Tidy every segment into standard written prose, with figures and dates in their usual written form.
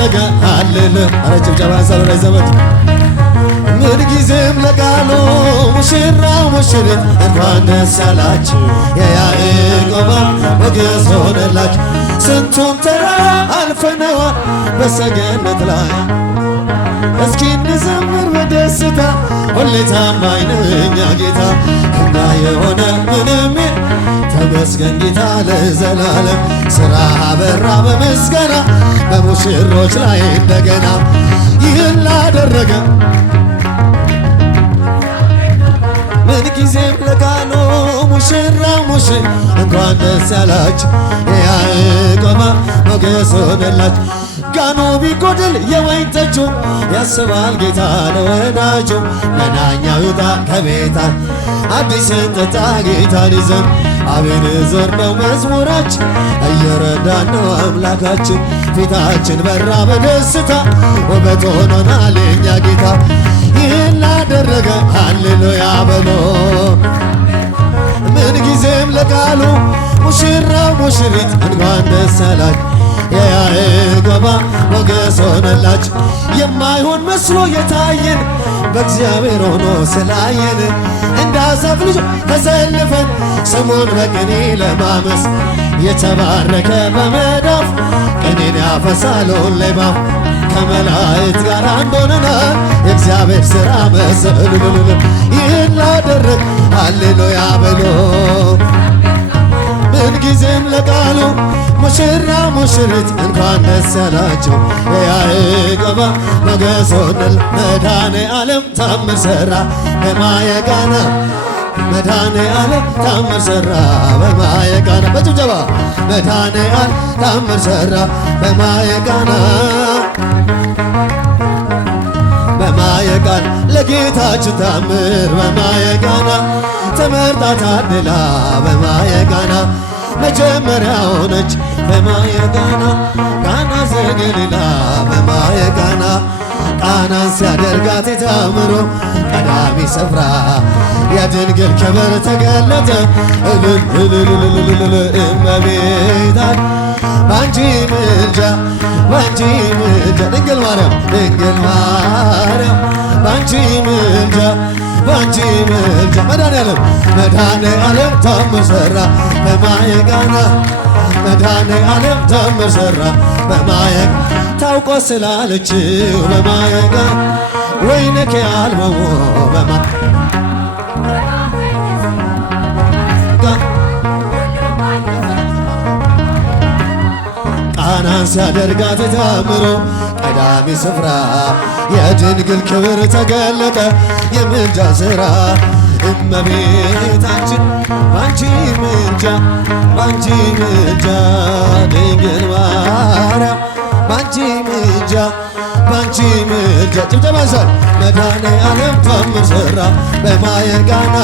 ላደረገ ሃሌሉያ ኧረ ጭብጨባ ሰው ላይ ዘመድ ምን ጊዜም ለቃሉ ሙሽራው ሙሽሪት እንኳን ደስ ያላችሁ የያዕቆብ ሞገስ ሆነላችሁ ስንቱን ተራራ አልፈነዋል በሰገነት ላይ እስኪ እንዘምር በደስታ ሁሌ ታማኝ ነው የእኛ ጌታ ከእኛ የሆነ ምንም ተመስገን ጌታ ለዘላለም ሥራ አበራ በምስጋና በሙሽሮች ላይ እንደገና ይህን ላደረገ ምን ጊዜም ለቃሉ ሙሽራው ሙሽር እንኳን ደስ ያላችሁ የያዕቆብ ሞገስ ሆነላችሁ ጋኑ ቢጎድል የወይን ጠጁ ያስባል ጌታ ለወዳጁ መናኛው ይውጣ ከቤታ አዲስን ጠጣ ጌታን ይዘን አቤኔዘር ነው መዝሙራችን እየረዳን ነው አምላካችን ፊታችን በራ በደስታ ውበት ሆኖናል የእኛ ጌታ ይህን ላደረገ ሃሌሉያ በሎ ምን ጊዜም ለቃሉ ሙሽራው ሙሽሪት እንኳን ደስ ያላችሁ የያዕቆብ ሞገስ ሆነላችሁ የማይሆን መስሎ የታየን በእግዚአብሔር ሆኖ ስላየን እንደ አሳፍ ልጆች ተሰልፈን ስሙን በቅኔ ለማመስ የተባረከ በመዳፍ ቅኔን ያፈሳል ሁሌ ባፍ ከመላእክት ጋር አንድ ሆነናል የእግዚአብሔር ሥራ መስል ይህን ላደረግ ሃሌሉያ በሎ ምን ጊዜም ለቃሉ ሙሽራ ሙሽሪት እንኳን ደስ ያላችሁ የያዕቆብ ሞገስ ሆነል መድኃኔ ዓለም ታምር ሠራ በማየ ቃና መድኃኔ ዓለም ታምር ሠራ በማየ ቃና በጭብጨባ መድኃኔ ዓለም ታምር ሠራ በማየ ቃና በማየ ቃና ለጌታችን ታምር በማየ ቃና ተመርጣ ታድላ በማየ ቃና መጀመሪያ ሆነች በማየ ቃና ቃና ዘገሊላ በማየ ቃና ቃናን ሲያደርጋት የታምሮ ቀዳሚ ስፍራ የድንግል ክብር ተገለጠ እልል እልል እመቤታችን ባንቺ ምልጃ ባንቺ ምልጃ ድንግል ማርያም ባንቺ ምልጃ ባንቺ ምልጃ መድኃኔ ዓለም ታምር ሠራ በማየ ቃና መድኃኔ ዓለም ታምር ሠራ በማየ ታውቆ ስላለችው በማየ ቃና ወይነኬ አልበሞ ቃናን ሲያደርጋት ታምሮ ቀዳሚ ስፍራ የድንግል ክብር ተገለጠ የምልጃ ሥራ እመቤታችን ባንቺ ምልጃ ድንግል ማርያም ባንቺ ምልጃ ጭብጨባ ሰል መድኃኔ ዓለም ታምር ሠራ በማየ ቃና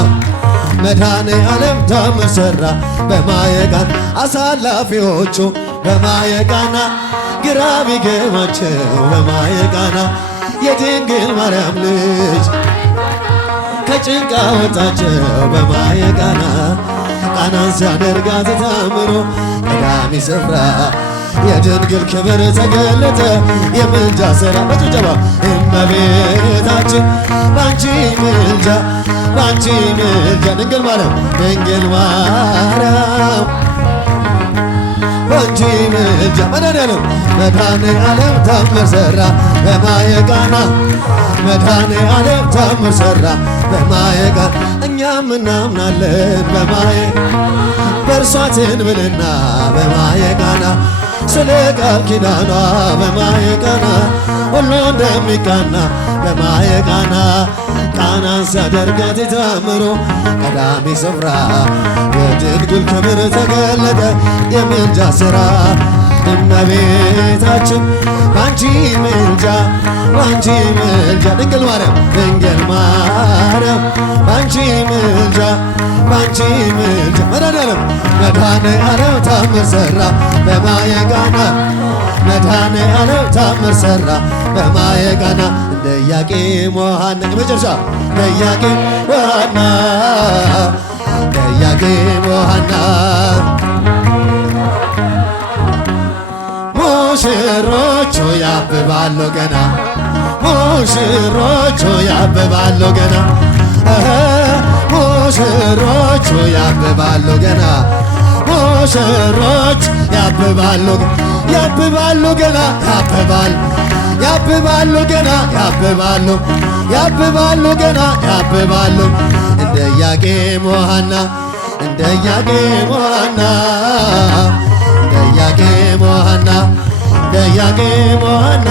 መድኃኔ ዓለም ታምር ሠራ በማየ ቃና አሳላፊዎቹ በማየ ቃና ግራ ቢገባቸው በማየ ቃና የድንግል ማርያም ልጅ ከጭንቃ ወጣቸው በማየ ቃና ቃናን ሲያደርጋት ታምሮ ቀዳሚ ስፍራ የድንግል ክብር ተገለጠ የምልጃ ሥራ በጭብጨባ እመቤታችን ባንቺ ምልጃ ድንግል ማርያም ባንቺ ምልጃ መድኃኔ ዓለም ታምር ሠራ በማየ ቃና መድኃኔ ዓለም ታምር ሠራ በማየ ቃና እኛም እናምናለን በማየ በእርሷ ትንብልና በማየ ቃና ስለ ቃል ኪዳኗ በማየ ቃና ሁሉ እንደሚቃና በማየ ቃና ቃናን ሲያደርጋት ታምሮ ቀዳሚ ስፍራ የድንግል ክብር ተገለጠ የምልጃ ሥራ እመቤታችን ባንቺ ምልጃ ድንግል ማርያም ባንቺ ምልጃ መድኃኔ ዓለም ታምር ሠራ በማየ ቃና መድኃኔ ዓለም ታምር ሠራ በማየ ቃና እንደ ኢያቄም ወሐና የመጨረሻ እንደ ኢያቄም ወሐና ሙሽሮቹ ያብባሉ ገና ሙሽሮቹ ያብባሉ ገና ሙሽሮቹ ያብባሉ ገና ሙሽሮች ያብባሉ ያብባሉ ገና ያብባሉ ገና ያብባሉ ገና ያብባሉ እንደ ኢያቄም ወሐና እንደ ኢያቄም ወሐና እንደ ኢያቄም ወሐና እንደ ኢያቄም ወሐና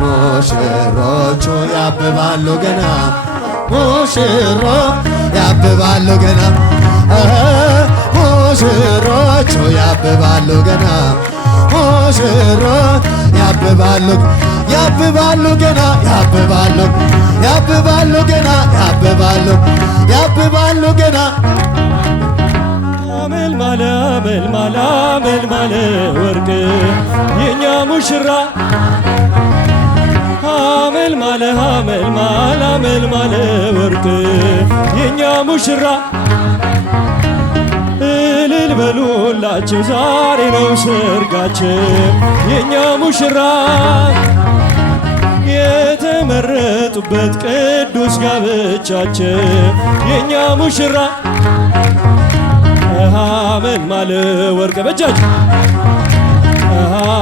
ሙሽሮቹ ያብባሉ ገና ሙሽሮ ያብባሉ ገና ሙሽሮቹ ያብባሉ ገና ሙሽሮ ያብባሉ ገና ያብባሉ ገና ያብባሉ ገና አመልማለ አመልማለ አመልማለ ወርቅ የኛ ሙሽራ አመልማለ አመልማለ አመልማለ ወርቅ የኛ ሙሽራ እልል በሉላቸው ዛሬ ነው ሰርጋቸው የኛ ሙሽራ የተመረጡበት ቅዱስ ጋብቻቸው የኛ ሙሽራ አመልማለ ወርቅ በእጃቸው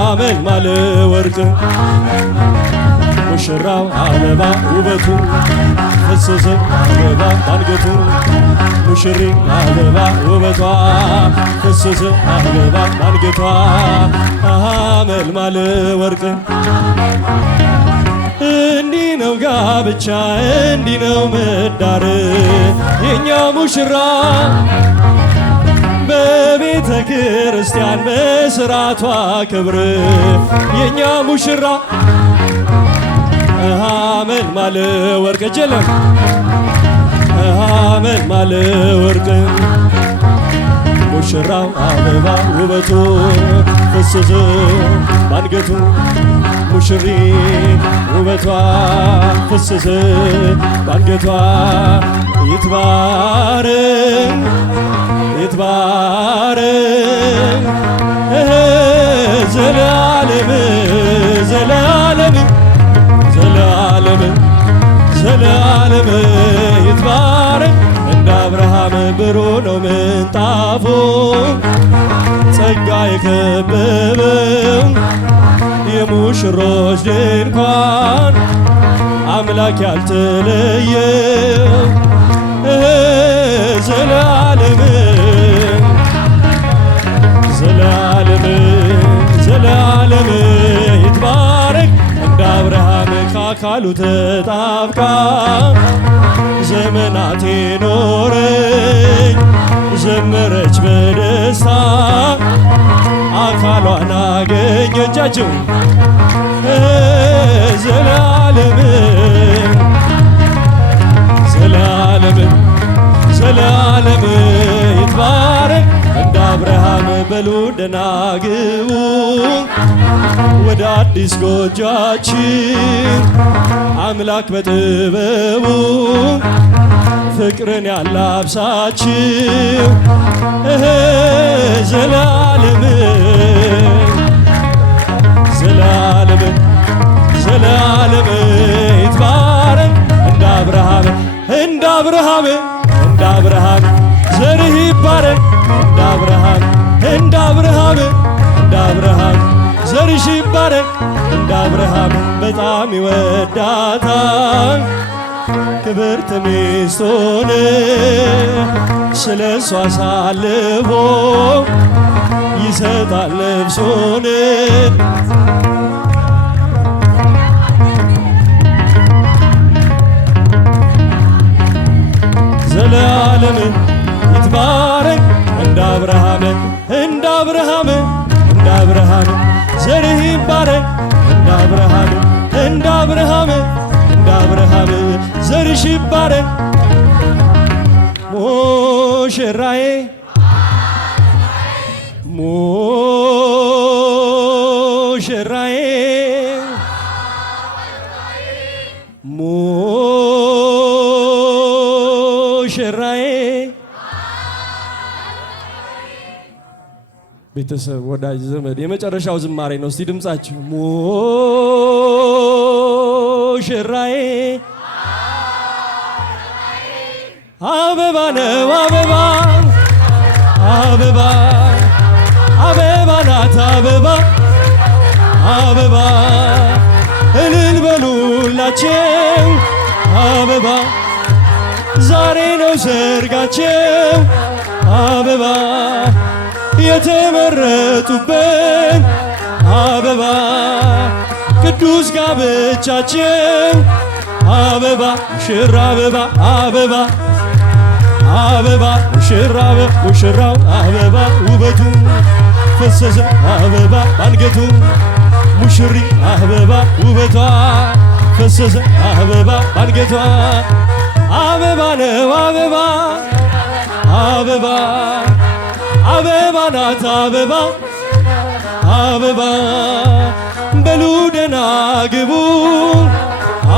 አመልማለ ወርቅ ሙሽራው አበባ ውበቱ ፈሰሰ አበባ አንገቱ ሙሽሪ አበባ ውበቷ ፈሰሰ አበባ አንገቷ አመልማለ ወርቅ እንዲህ ነው ጋብቻ እንዲህ ነው መዳር የኛ ሙሽራ በቤተ ክርስቲያን በሥርዓቷ ክብር የኛ ሙሽራ አመልማለ ወርቅ ጀለም አመልማለ ወርቅ ሙሽራው አበባ ውበቱ ፈሰሰ ባንገቱ ሙሽሪ ውበቷ ፈሰሰ ባንገቷ ይትባረክ ይትባረክ ዘላለም ዘላለም ዘላለም ዘላለም ይትባረክ እንደ አብርሃም ብሩህ ነው ምንጣፉ ጸጋ የከበበው የሙሽሮች ድንኳን አምላክ ያልተለየው ዘላለም ዘላለም ዘላለም ይትባረክ እንደ አብርሃም ከአካሉ ተጣብቃ ዘመናት ኖረኝ ዘመረች በደስታ አካሏን አገኘቻቸው ዘላለም ዘላለም ዘላለም ይትባረክ እንደ አብርሃም በሉ ደህና ግቡ ወደ አዲስ ጎጇችን አምላክ በጥበቡ ፍቅርን ያላብሳችሁ ዘላለም ዘላለም ዘላለም ይትባረክ እንደ አብርሃም እንደ አብርሃም እንደ አብርሃም ዘርህ ይባረክ እንደ አብርሃም እንደ አብርሃም እንደ አብርሃም ዘርሽ ይባረክ እንደ አብርሃም በጣም ይወዳታል ክብርት ሚስቱን ስለ እሷ አሳልፎ ይሰጣል ነፍሱን ዘላለም ይትባረክ እንደ አብርሃም እንደ አብርሃም እንደ አብርሃም ዘርህ ይባረክ እንደ አብርሃም እንደ አብርሃም እንደ አብርሃም ዘርሽ ይባረክ ሙሽራዬ ሙሽራዬ ሙሽራዬ ቤተሰብ፣ ወዳጅ ዘመድ የመጨረሻው ዝማሬ ነው። እስቲ ድምጻችሁ ሙሽራዬ አበባ ነው አበባ አበባ አበባ ናት አበባ አበባ እልል በሉላቸው አበባ ዛሬ ነው ሰርጋቸው አበባ የተመረጡበት አበባ ቅዱስ ጋብቻቸው አበባ ሙሽራ አበባ አበባ አበባ ሙሽራው አበባ ውበቱ ፈሰሰ አበባ ባንገቱ ሙሽሪ አበባ ውበቷ ፈሰሰ አበባ ባንገቷ አበባ ነው አበባ አበባ አበባ ናት አበባ አበባ በሉ ደና ግቡ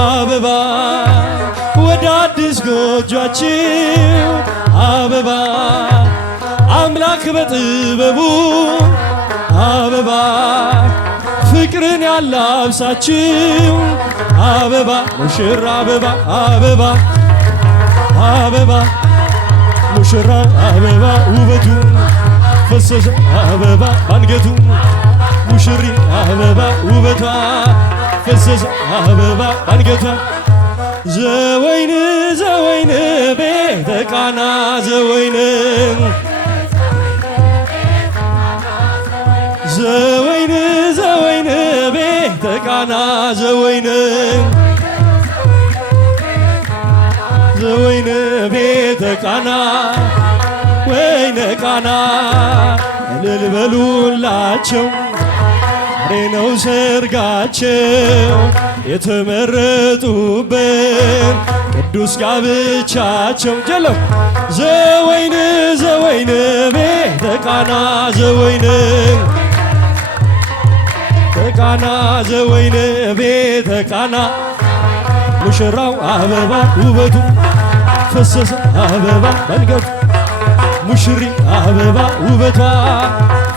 አበባ ወደ አዲስ ጎጇችሁ አበባ አምላክ በጥበቡ አበባ ፍቅርን ያላብሳችሁ አበባ ሙሽራ አበባ አበባ አበባ ሙሽራ አበባ ውበቱ ፈሰሰ አበባ ባንገቱ ሙሽሪ አበባ ውበቷ ፈሰሰ አበባ ባንገቷ ዘወይን ዘወይን ቤተ ቃና ዘወይን ዘወይን ዘወይን ቤተ ቃና ዘወይን ዘወይን ቤተ ቃና ወይነ ቃና እልል በሉላቸው ዛሬ ነው ሰርጋቸው የተመረጡበት ቅዱስ ጋብቻቸው ጀለው ዘወይን ዘወይን ቤተ ቃና ዘወይን ቃና ዘወይን ቤተ ቃና ሙሽራው አበባ ውበቱ ፈሰሰ አበባ ባንገቱ ሙሽሪ አበባ ውበቷ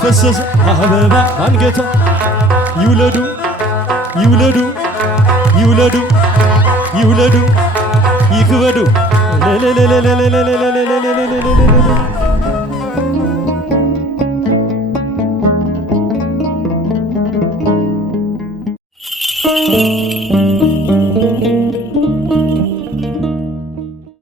ፈሰሰ አበባ ባንገቷ ይውለዱ ይውለዱ ይውለዱ ይውለዱ ይክበዱ